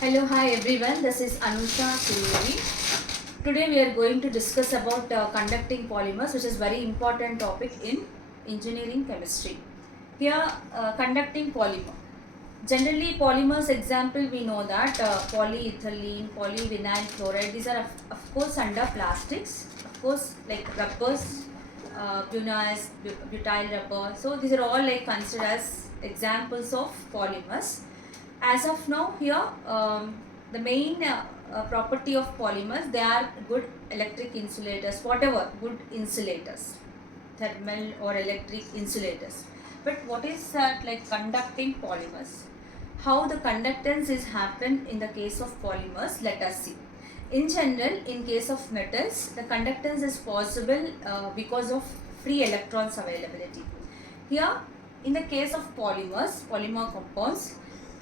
Hello, hi everyone. This is Anusha Sridevi. Today we are going to discuss about conducting polymers, which is very important topic in engineering chemistry. Here, conducting polymer. Generally, polymers example we know that polyethylene, polyvinyl chloride. These are of course under plastics. Of course, like rubbers, butyl rubber. So these are all like considered as examples of polymers. As of now, here the main property of polymers, they are good electric insulators, whatever good insulators, thermal or electric insulators. But what is that like conducting polymers? How the conductance is happen in the case of polymers? Let us see. In general, in case of metals, the conductance is possible because of free electrons availability. Here, in the case of polymers, polymer compounds,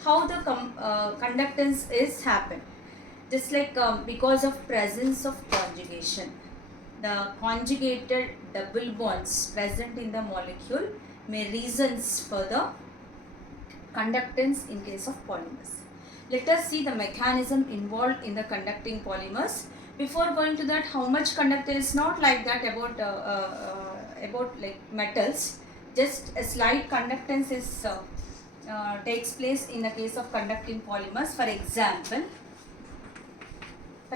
how the conductance is happen. Just like because of presence of conjugation. The conjugated double bonds present in the molecule may reasons for the conductance in case of polymers. Let us see the mechanism involved in the conducting polymers. Before going to that, how much conductance is not like that about like metals. Just a slight conductance is takes place in the case of conducting polymers. For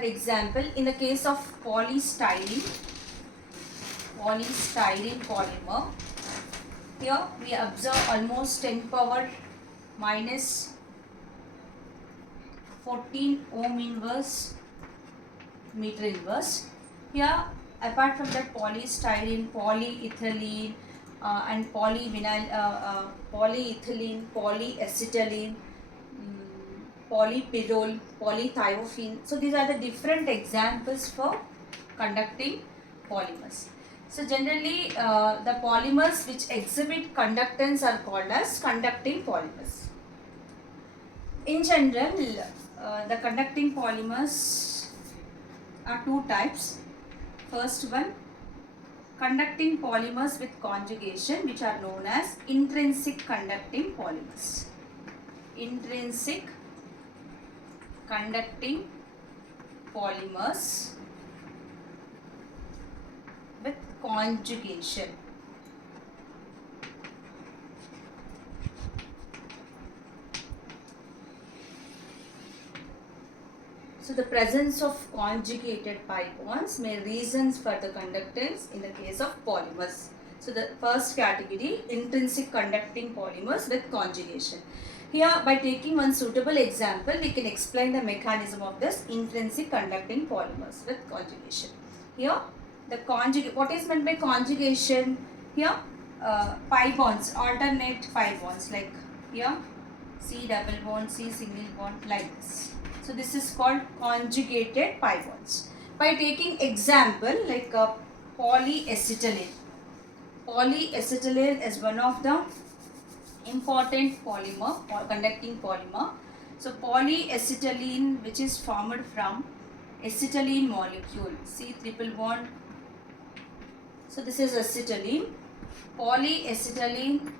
example, in the case of polystyrene polymer, here we observe almost 10 power minus 14 ohm inverse meter inverse. Here, apart from that, polystyrene, polyethylene, and polyethylene, polyacetylene, polypyrrole, polythiophene. So these are the different examples for conducting polymers. So generally, the polymers which exhibit conductance are called as conducting polymers. In general, the conducting polymers are two types. First one, conducting polymers with conjugation, which are known as intrinsic conducting polymers. Intrinsic conducting polymers with conjugation. So the presence of conjugated pi bonds may reasons for the conductance in the case of polymers. So the first category, intrinsic conducting polymers with conjugation. Here, by taking one suitable example, we can explain the mechanism of this intrinsic conducting polymers with conjugation. Here, the what is meant by conjugation? Here, pi bonds, alternate pi bonds, like here, C double bond, C single bond, like this. So this is called conjugated pi bonds. By taking example like polyacetylene. Polyacetylene is one of the important polymer or conducting polymer. So polyacetylene, which is formed from acetylene molecule, C triple bond. So this is acetylene. Polyacetylene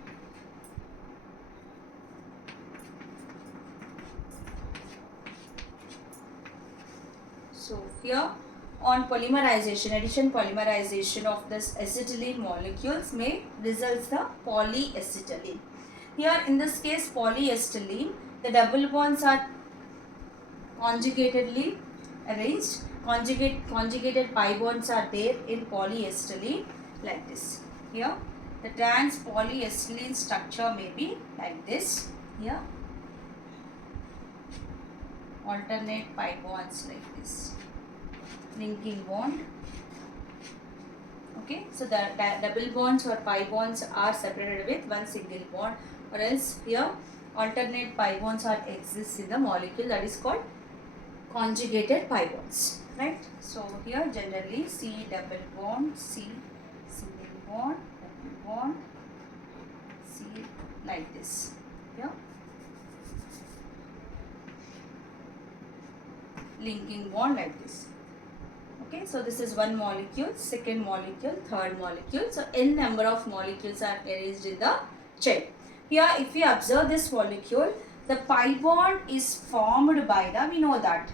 So here on polymerization, addition polymerization of this acetylene molecules may results the polyacetylene. Here in this case polyacetylene, the double bonds are conjugatedly arranged. Conjugated pi bonds are there in polyacetylene like this. Here the trans polyacetylene structure may be like this. Here alternate pi bonds like this, linking bond. Okay, so the double bonds or pi bonds are separated with one single bond, or else here alternate pi bonds are exists in the molecule, that is called conjugated pi bonds, right? So here generally C double bond, C single bond, double bond, C like this. Here linking bond like this. Okay, so this is one molecule, second molecule, third molecule. So n number of molecules are arranged in the chain. Here if we observe this molecule, the pi bond is formed by the, we know that.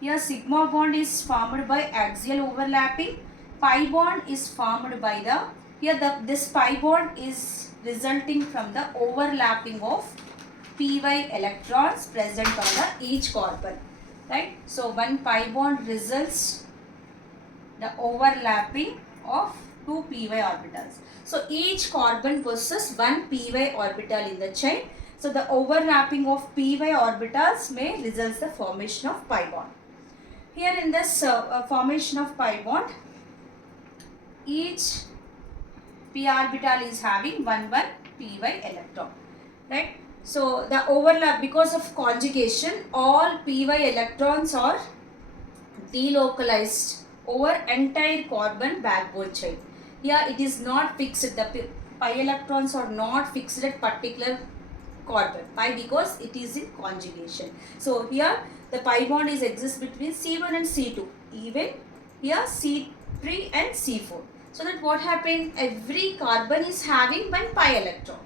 Here sigma bond is formed by axial overlapping. Pi bond is formed by the, here this pi bond is resulting from the overlapping of py electrons present on the each carbon. Right? So one pi bond results the overlapping of two py orbitals. So each carbon possesses one py orbital in the chain. So the overlapping of py orbitals may result the formation of pi bond. Here in this formation of pi bond, each p orbital is having one py electron, right? So the overlap, because of conjugation, all py electrons are delocalized over entire carbon backbone chain. Here it is not fixed, the pi electrons are not fixed at particular carbon. Why? Because it is in conjugation. So here the pi bond is exists between C1 and C2. Even here C3 and C4. So that what happened? Every carbon is having one pi electron.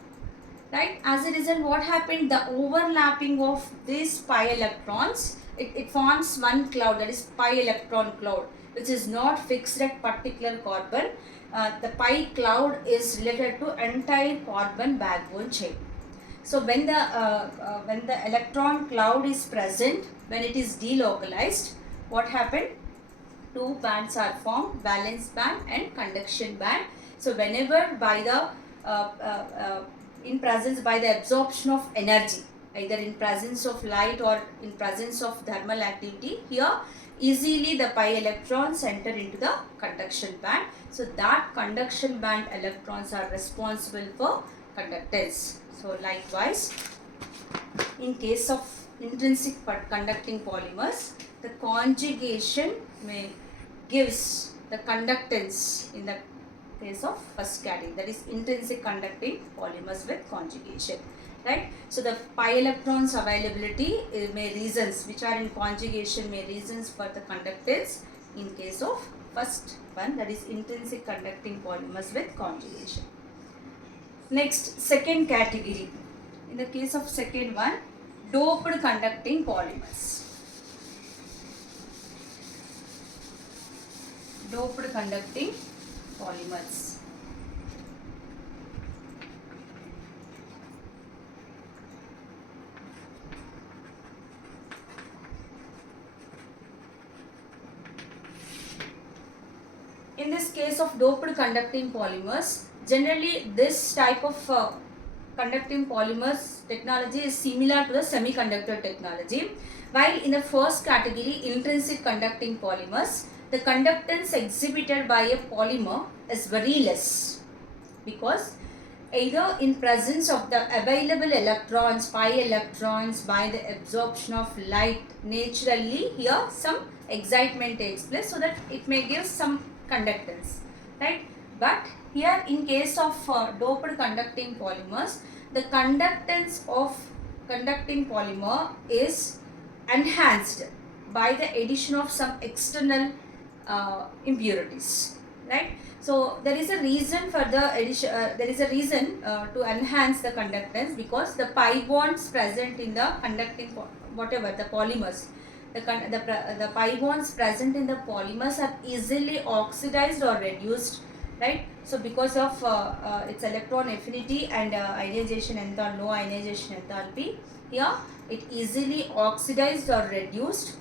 Right? As a result, what happened? The overlapping of these pi electrons, it forms one cloud, that is pi electron cloud, which is not fixed at particular carbon. The pi cloud is related to entire carbon backbone chain. So when the electron cloud is present, when it is delocalized, what happened? Two bands are formed, valence band and conduction band. So whenever by the in presence by the absorption of energy, either in presence of light or in presence of thermal activity, here easily the pi electrons enter into the conduction band. So that conduction band electrons are responsible for conductance. So likewise, in case of intrinsic conducting polymers, the conjugation may gives the conductance in the case of first category, that is intrinsic conducting polymers with conjugation. Right? So the pi electrons availability may reasons which are in conjugation may reasons for the conductance in case of first one, that is intrinsic conducting polymers with conjugation. Next, second category. In the case of second one, doped conducting polymers. Doped conducting polymers. In this case of doped conducting polymers, generally this type of conducting polymers technology is similar to the semiconductor technology. While in the first category, intrinsic conducting polymers, the conductance exhibited by a polymer is very less, because either in presence of the available electrons, pi electrons, by the absorption of light, naturally here some excitement takes place, so that it may give some conductance, right? But here in case of doped conducting polymers, the conductance of conducting polymer is enhanced by the addition of some external impurities, right? So there is a reason for the addition, to enhance the conductance, because the pi bonds present in the conducting whatever the polymers, the pi bonds present in the polymers are easily oxidized or reduced, right? So because of its electron affinity and ionization enthalpy, low ionization enthalpy, here it easily oxidized or reduced,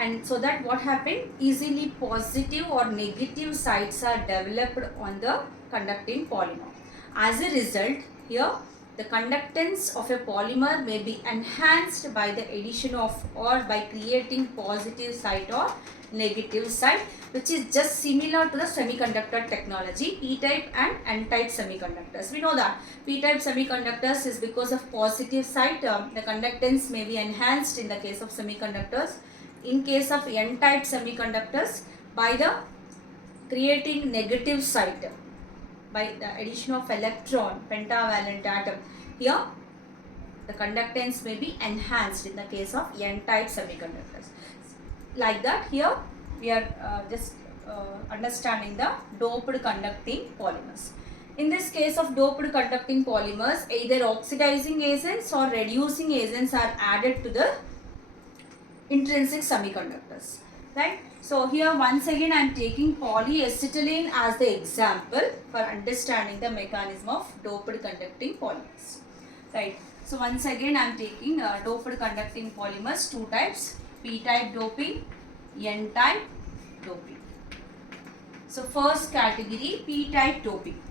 and so that what happened, easily positive or negative sites are developed on the conducting polymer. As a result, here the conductance of a polymer may be enhanced by the addition of or by creating positive site or negative site, which is just similar to the semiconductor technology, p-type and n-type semiconductors. We know that p-type semiconductors is because of positive site, the conductance may be enhanced in the case of semiconductors. In case of n-type semiconductors, by the creating negative site, by the addition of electron, pentavalent atom, here the conductance may be enhanced in the case of n-type semiconductors. Like that, here we are just understanding the doped conducting polymers. In this case of doped conducting polymers, either oxidizing agents or reducing agents are added to the intrinsic semiconductors, right? So here once again I am taking polyacetylene as the example for understanding the mechanism of doped conducting polymers, right? So once again I am taking doped conducting polymers, two types, p-type doping, n-type doping. So first category, p-type doping.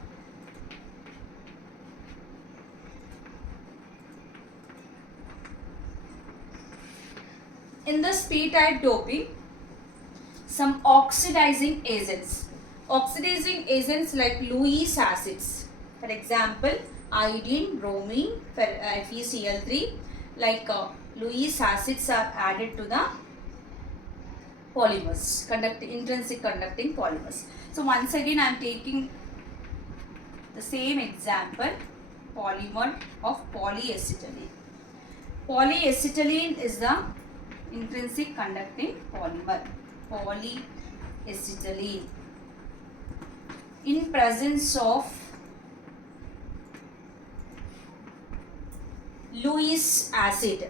In this p-type doping, some oxidizing agents. Oxidizing agents like Lewis acids, for example, iodine, bromine, FeCl3, like Lewis acids are added to the polymers, intrinsic conducting polymers. So once again I am taking the same example, polymer of polyacetylene. Polyacetylene is the intrinsic conducting polymer, polyacetylene, in presence of Lewis acid,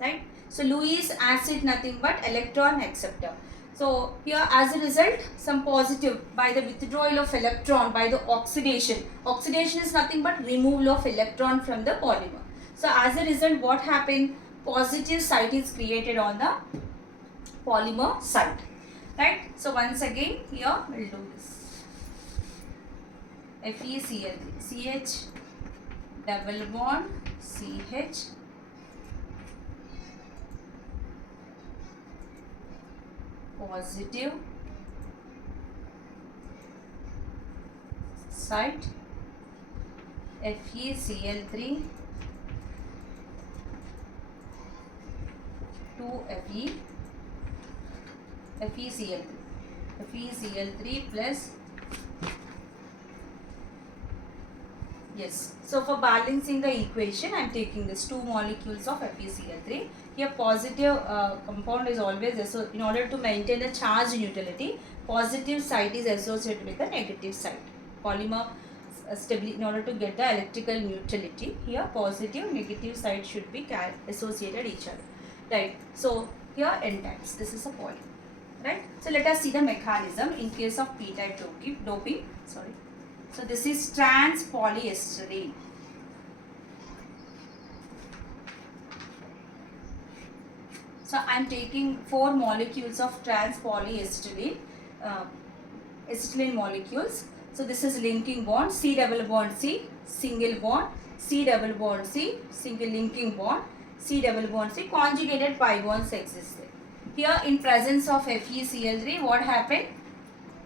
right? So Lewis acid nothing but electron acceptor. So here as a result some positive by the withdrawal of electron by the oxidation. Oxidation is nothing but removal of electron from the polymer. So as a result what happened? Positive site is created on the polymer site, right? So once again here we'll do this. FeCl3, CH double bond CH positive site, FeCl3 to FeCl3 plus, yes. So for balancing the equation I am taking this two molecules of FeCl3. Here positive compound is always, so in order to maintain the charge neutrality, positive site is associated with the negative site. Polymer stability, in order to get the electrical neutrality, here positive negative side should be associated each other, right? So here n types, this is a poly, right? So let us see the mechanism in case of p-type doping. Sorry. So this is trans polyacetylene. So I am taking 4 molecules of trans polyacetylene, acetylene molecules. So this is linking bond, C double bond C, single bond, C double bond C, single linking bond, C double bond C, conjugated pi bonds exist. Here in presence of FeCl3, what happened?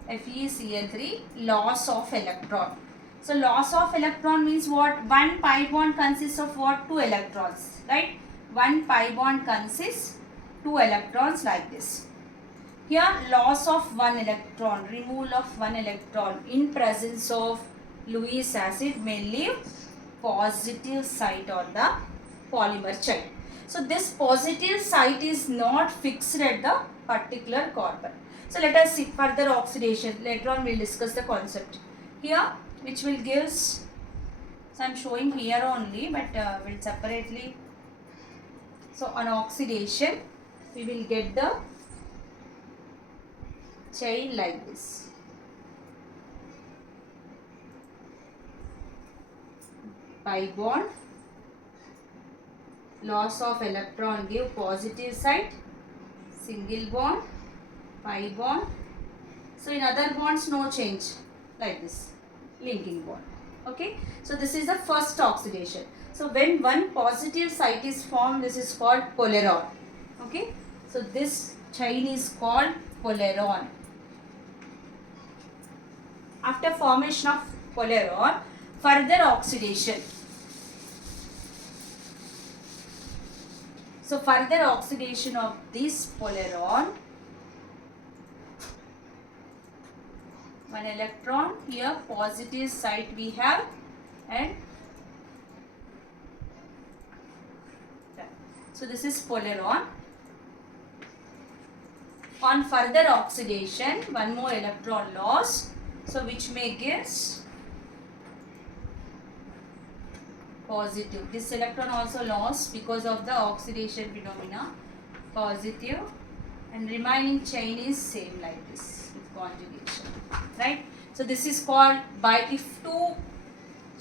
FeCl3, loss of electron. So loss of electron means what? One pi bond consists of what? 2 electrons, right? One pi bond consists 2 electrons like this. Here loss of 1 electron, removal of 1 electron in presence of Lewis acid may leave positive site on the polymer chain. So this positive site is not fixed at the particular carbon. So let us see further oxidation. Later on we will discuss the concept. Here which will gives, so I am showing here only, but we will separately. So on oxidation we will get the chain like this. Pi bond, loss of electron give positive site, single bond, pi bond. So in other bonds no change, like this, linking bond. Okay, so this is the first oxidation. So when one positive site is formed, this is called poleron. Okay, so this chain is called poleron. After formation of poleron, further oxidation. So further oxidation of this poleron, one electron, here positive site we have, and so this is poleron. On further oxidation, one more electron loss, so which may give positive. This electron also lost because of the oxidation phenomena, positive, and remaining chain is same like this with conjugation, right? So this is called if two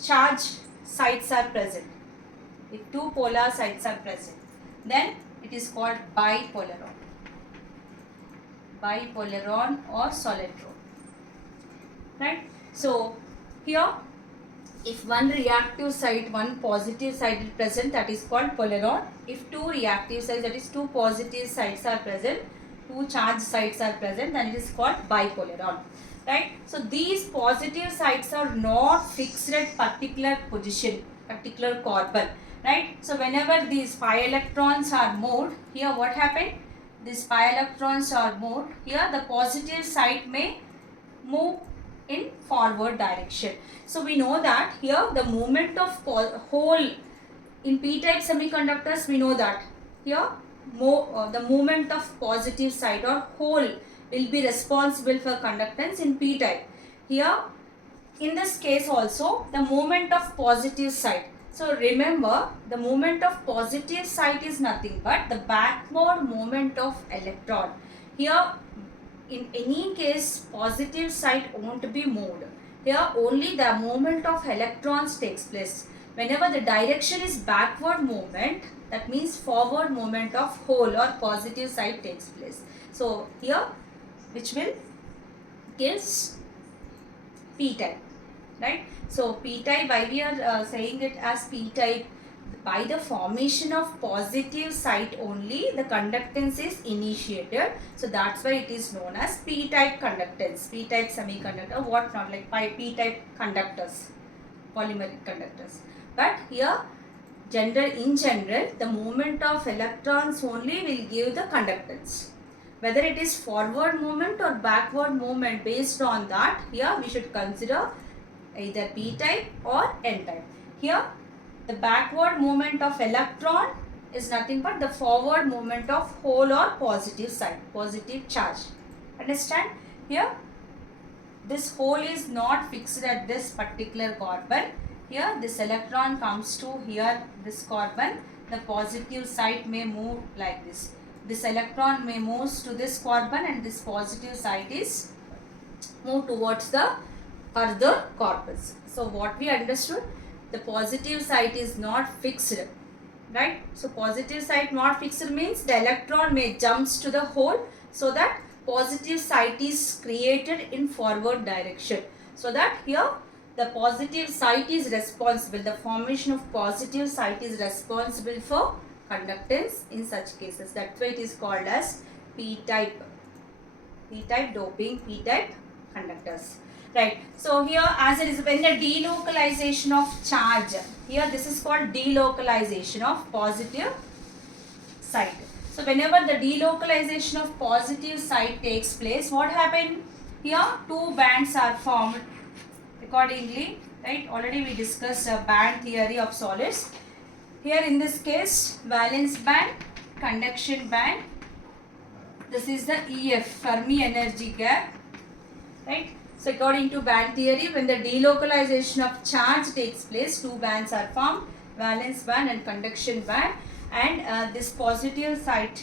charged sites are present, if two polar sites are present, then it is called bipolaron or solitron, right? So here, if one reactive site, one positive site is present, that is called polaron. If two reactive sites, that is two positive sites are present, two charged sites are present, then it is called bipolaron, right? So these positive sites are not fixed at particular position, particular carbon, right? So whenever these pi electrons are moved, here what happened? These pi electrons are moved, here the positive site may move in forward direction. So we know that here the movement of hole in p-type semiconductors, we know that here the movement of positive side or hole will be responsible for conductance in p-type. Here in this case also the movement of positive side. So remember, the movement of positive side is nothing but the backward movement of electron. Here in any case positive side won't be moved. Here only the movement of electrons takes place. Whenever the direction is backward movement, that means forward movement of hole or positive side takes place. So here which will gives p-type, right? So p-type, why we are saying it as p-type? By the formation of positive site only the conductance is initiated. So that's why it is known as p-type conductance, p-type semiconductor, what not, like p-type conductors, polymeric conductors. But here in general the movement of electrons only will give the conductance. Whether it is forward movement or backward movement, based on that here we should consider either p-type or n-type. Here the backward movement of electron is nothing but the forward movement of hole or positive side, positive charge. Understand? Here this hole is not fixed at this particular carbon. Here this electron comes to here this carbon, the positive side may move like this. This electron may move to this carbon and this positive side is move towards the further corpus. So what we understood, the positive side is not fixed, right? So positive side not fixed means the electron may jumps to the hole, so that positive side is created in forward direction. So that here the positive side is responsible, the formation of positive side is responsible for conductance in such cases. That's why it is called as p-type doping, p-type conductors. Right. So here as it is when the delocalization of charge, here this is called delocalization of positive side. So whenever the delocalization of positive side takes place, what happened? Here two bands are formed accordingly, right? Already we discussed band theory of solids. Here in this case valence band, conduction band. This is the EF, Fermi energy gap, right? So according to band theory, when the delocalization of charge takes place, two bands are formed, valence band and conduction band, and this positive side,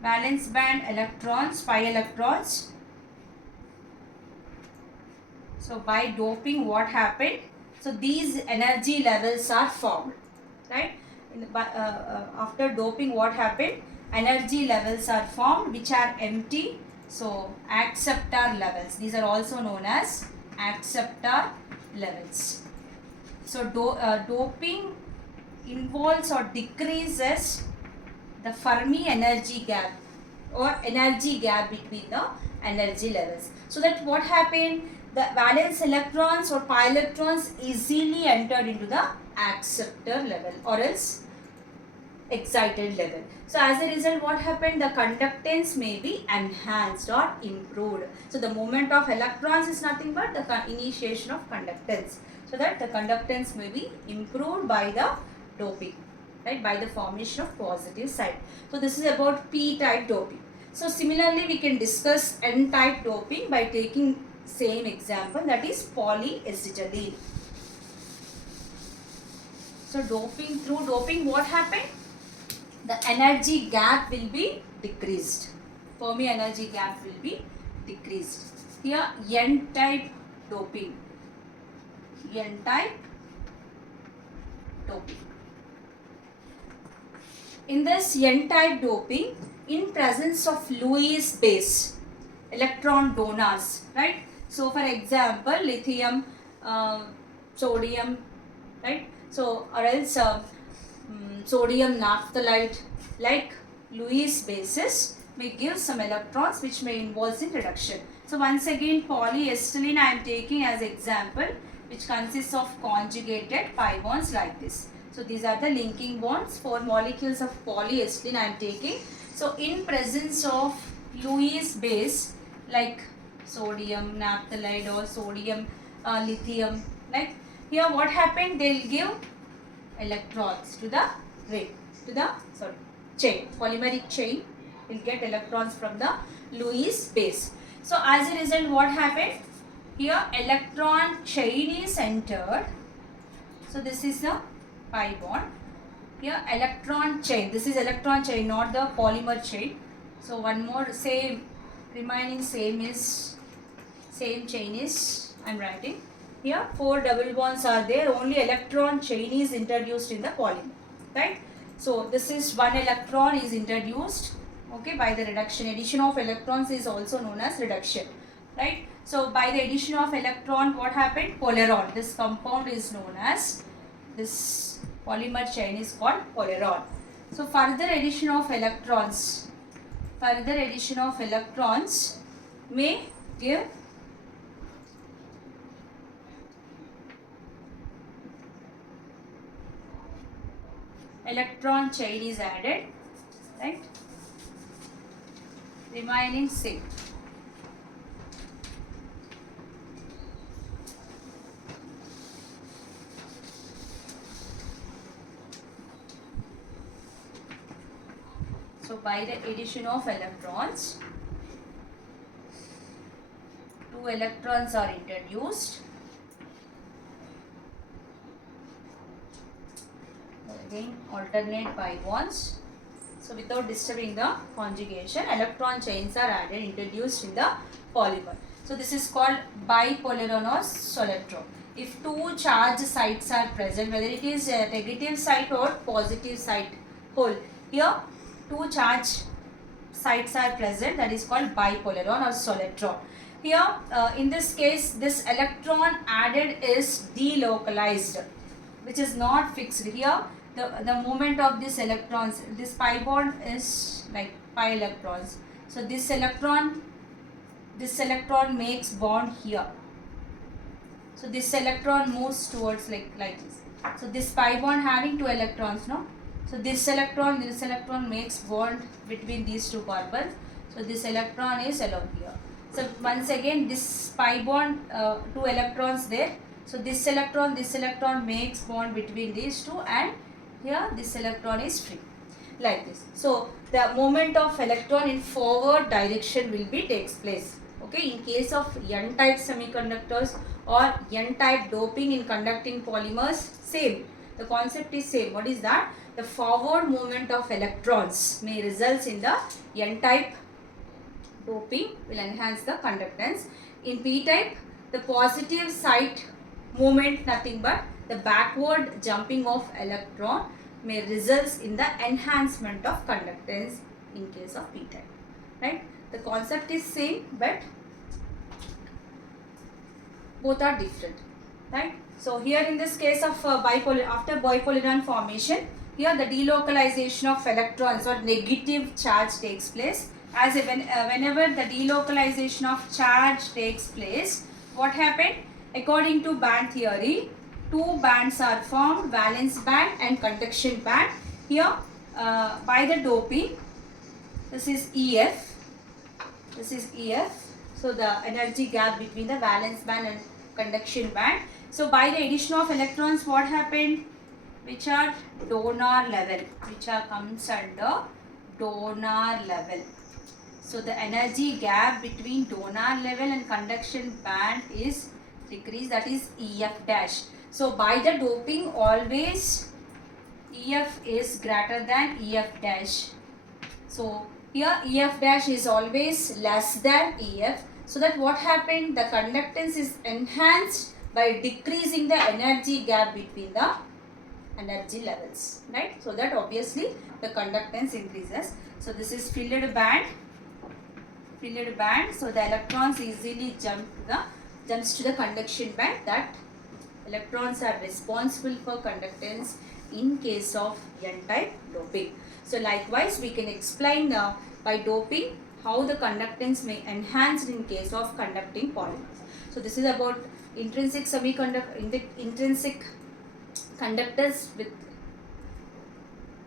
valence band electrons, pi electrons. So by doping, what happened? So these energy levels are formed, right? After doping, what happened? Energy levels are formed which are empty. So acceptor levels, these are also known as acceptor levels. So doping involves or decreases the Fermi energy gap or energy gap between the energy levels. So that what happened? The valence electrons or pi electrons easily entered into the acceptor level or else excited level. So as a result, what happened? The conductance may be enhanced or improved. So the movement of electrons is nothing but the initiation of conductance. So that the conductance may be improved by the doping, right? By the formation of positive side. So this is about p-type doping. So similarly, we can discuss n-type doping by taking same example, that is polyacetylene. So through doping what happened? The energy gap will be decreased. Fermi energy gap will be decreased. Here N-type doping. N-type doping. In this N-type doping, in presence of Lewis base, electron donors, right? So for example, lithium, sodium, right? So or else sodium naphthalide, like Lewis bases, may give some electrons which may involve in reduction. So once again, polyacetylene I am taking as example, which consists of conjugated pi bonds like this. So these are the linking bonds for molecules of polyacetylene I am taking. So in presence of Lewis base like sodium naphthalide or sodium lithium, like here what happened, they will give electrons to the ring, to the chain, polymeric chain will get electrons from the Lewis base. So as a result what happened, here electron chain is entered. So this is the pi bond. Here electron chain, this is electron chain, not the polymer chain. So one more same, remaining same chain is I am writing. Here 4 double bonds are there, only electron chain is introduced in the polymer, right? So this is one electron is introduced, okay, by the reduction. Addition of electrons is also known as reduction, right? So by the addition of electron what happened, poleron, this compound is known as, this polymer chain is called poleron. So further addition of electrons may give electron chain is added, right? Remaining same. So by the addition of electrons, 2 electrons are introduced. Again alternate pi bonds. So without disturbing the conjugation, electron chains are added, introduced in the polymer. So this is called bipoleron or solitron. If 2 charge sites are present, whether it is a negative site or positive site hole, here 2 charge sites are present, that is called bipoleron or solitron. Here in this case, this electron added is delocalized, which is not fixed. Here the movement of these electrons, this pi bond is like pi electrons. So this electron makes bond here. So this electron moves towards like this. So this pi bond having 2 electrons, no? So this electron makes bond between these 2 carbons. So this electron is along here. So once again this pi bond, 2 electrons there. So this electron makes bond between these 2, and here this electron is free, like this. So the movement of electron in forward direction will be takes place. Okay, in case of N-type semiconductors or N-type doping in conducting polymers, same. The concept is same. What is that? The forward movement of electrons may result in the N-type doping will enhance the conductance. In P-type, the positive site movement, nothing but the backward jumping of electron, may result in the enhancement of conductance in case of P-type, right? The concept is same, but both are different, right? So here in this case of after bipoleron formation, here the delocalization of electrons or negative charge takes place. As whenever the delocalization of charge takes place, what happened? According to band theory, 2 bands are formed, valence band and conduction band. Here by the doping, this is EF, so the energy gap between the valence band and conduction band. So by the addition of electrons, what happened? Which are donor level, which are comes under donor level. So the energy gap between donor level and conduction band is decreased, that is EF dash. So by the doping, always EF is greater than EF dash. So here EF dash is always less than EF. So that what happened? The conductance is enhanced by decreasing the energy gap between the energy levels, right? So that obviously the conductance increases. So this is filled band. So the electrons easily jumps to the conduction band. That electrons are responsible for conductance in case of n-type doping. So likewise we can explain by doping how the conductance may enhance in case of conducting polymers. So this is about intrinsic conductors with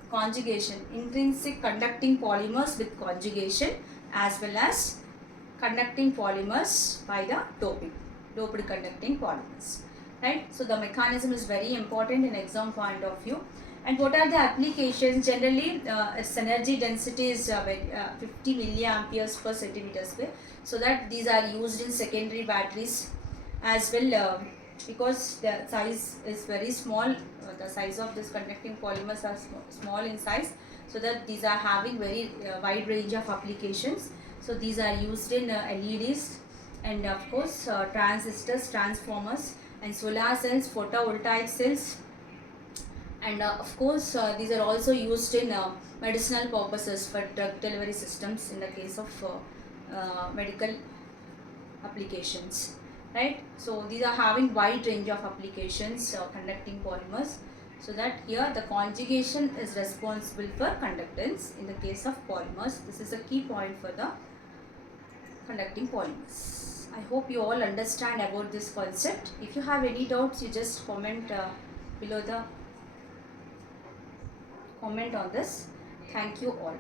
conjugation, intrinsic conducting polymers with conjugation, as well as conducting polymers by the doped conducting polymers, right? So the mechanism is very important in exam point of view. And what are the applications? Generally its energy density is 50 milliamperes per centimeter square, so that these are used in secondary batteries as well, because the size is very small. The size of this conducting polymers are small in size, so that these are having very wide range of applications. So these are used in LEDs, and of course transistors, transformers, and solar cells, photovoltaic cells, and of course these are also used in medicinal purposes for drug delivery systems in the case of medical applications, right? So these are having wide range of applications, conducting polymers. So that here the conjugation is responsible for conductance in the case of polymers. This is a key point for the conducting polymers. I hope you all understand about this concept. If you have any doubts, you just comment below the comment on this. Thank you all.